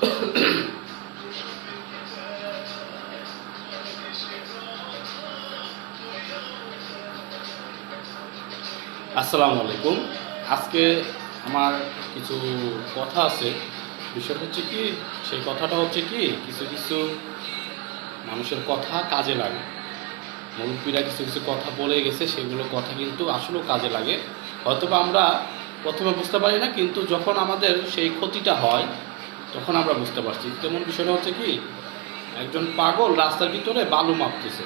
আসসালামু আলাইকুম। আজকে আমার কিছু কথা আছে। বিষয়টা হচ্ছে কি, সেই কথাটা হচ্ছে কি, কিছু কিছু মানুষের কথা কাজে লাগে। মুরব্বীরা কিছু কিছু কথা বলে গেছে, সেগুলো কথা কিন্তু আসলেও কাজে লাগে। হয়তোবা আমরা প্রথমে বুঝতে পারি না, কিন্তু যখন আমাদের সেই ক্ষতিটা হয় তখন আমরা বুঝতে পারছি। তেমন বিষয়টা হচ্ছে কি, একজন পাগল রাস্তার ভিতরে বালু মাপতেছে।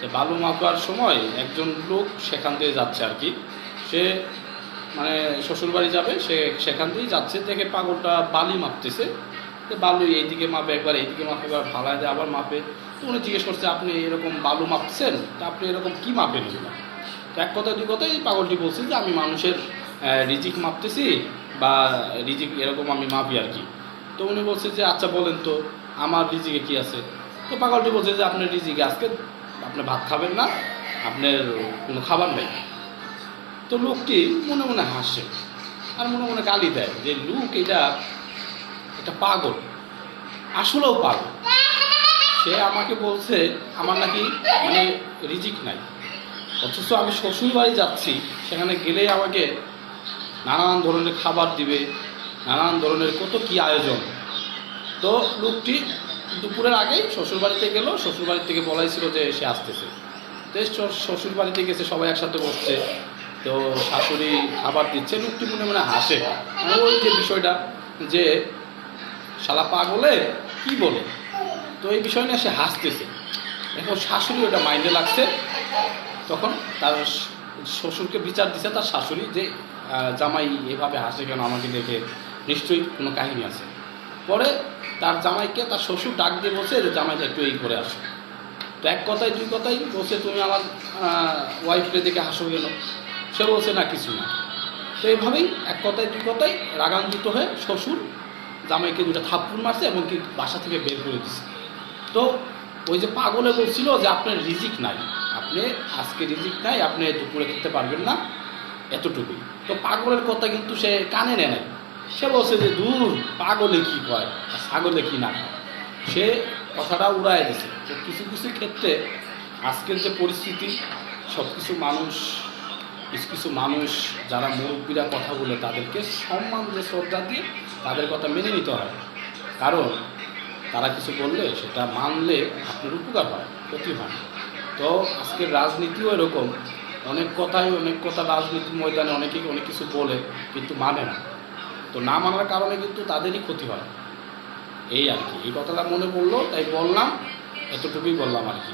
তো বালু মাপার সময় একজন লোক সেখান দিয়ে যাচ্ছে আর কি। সে মানে শ্বশুরবাড়ি যাবে, সে সেখান দিয়েই যাচ্ছে, দেখে পাগলটা বালি মাপতেছে। তো বালু এইদিকে মাপে, একবার এইদিকে মাপে, একবার ভালায় দেয়, আবার মাপে। তো উনি জিজ্ঞেস করছে, আপনি এরকম বালু মাপছেন, তা আপনি এরকম কি মাপেন এগুলো? তো এক কথা দুই কথাই এই পাগলটি বলছে যে আমি মানুষের রিজিক মাপতেছি, বা রিজিক এরকম আমি মাপি আর কি। তো উনি বলছে যে আচ্ছা বলেন তো, আমার রিজিকে কি আছে? তো পাগলটি বলছে যে আপনার রিজিকে আজকে আপনি ভাত খাবেন না, আপনার কোনো খাবার নেই। তো লোকটি মনে মনে হাসে আর মনে মনে গালি দেয় যে লোক এটা একটা পাগল, আসলেও পাগল। সে আমাকে বলছে আমার নাকি মানে রিজিক নাই, অথচ আমি শ্বশুর বাড়ি যাচ্ছি, সেখানে গেলেই আমাকে নানান ধরনের খাবার দিবে, নানান ধরনের কত কি আয়োজন। তো লোকটি দুপুরের আগেই শ্বশুর বাড়িতে গেল, শ্বশুর বাড়ি থেকে বলাইছিল যে সে আসতেছে। তো শ্বশুর বাড়িতে গেছে, সবাই একসাথে বসছে। তো শাশুড়ি খাবার দিচ্ছে, লোকটি মনে মনে হাসে। মানে ওই যে বিষয়টা যে শালা পাগলে কি বলে, তো এই বিষয় নিয়ে সে হাসতেছে। এখন শাশুড়ি ওটা মাইন্ডে লাগছে। তখন তার শ্বশুরকে বিচার দিছে তার শাশুড়ি যে জামাই এভাবে হাসে কেন আমাকে দেখে, নিশ্চয়ই কোনো কাহিনী আছে। পরে তার জামাইকে তার শ্বশুর ডাক দিয়ে বলছে যে জামাইটা একটু এই করে আসে। তো এক কথায় দুই কথাই বলছে, তুমি আমার ওয়াইফকে দেখে হাসো কেন? সে বলছে না, কিছু না। তো এইভাবেই এক কথায় দুই কথাই রাগান্বিত হয়ে শ্বশুর জামাইকে দুটো থাপ্পড় মারছে এবং কি বাসা থেকে বের করে দিছে। তো ওই যে পাগলে বলছিল যে আপনার রিজিক নাই, আপনি আজকে রিজিক নাই, আপনি দুপুরে খেতে পারবেন না, এতটুকুই। তো পাগলের কথা কিন্তু সে কানে নেয় নাই। সে বলছে যে দূর, পাগলে কি কয় আর ছাগলে কি না খায়, সে কথাটা উড়ায় দিছে। তো কিছু কিছু ক্ষেত্রে আজকের যে পরিস্থিতি, সব কিছু মানুষ, কিছু কিছু মানুষ যারা মুরব্বীরা কথা বলে তাদেরকে সম্মান দিয়ে শ্রদ্ধা দিয়ে তাদের কথা মেনে নিতে হয়। কারণ তারা কিছু বললে সেটা মানলে আপনার উপকার হয়, ক্ষতি হয়। তো আজকের রাজনীতিও এরকম, অনেক কথা রাজনীতির ময়দানে অনেকেই অনেক কিছু বলে কিন্তু মানে না। তো না মানার কারণে কিন্তু তাদেরই ক্ষতি হয়। এই আর কি, এই কথাটা মনে পড়লো তাই বললাম, এতটুকুই বললাম আর কি।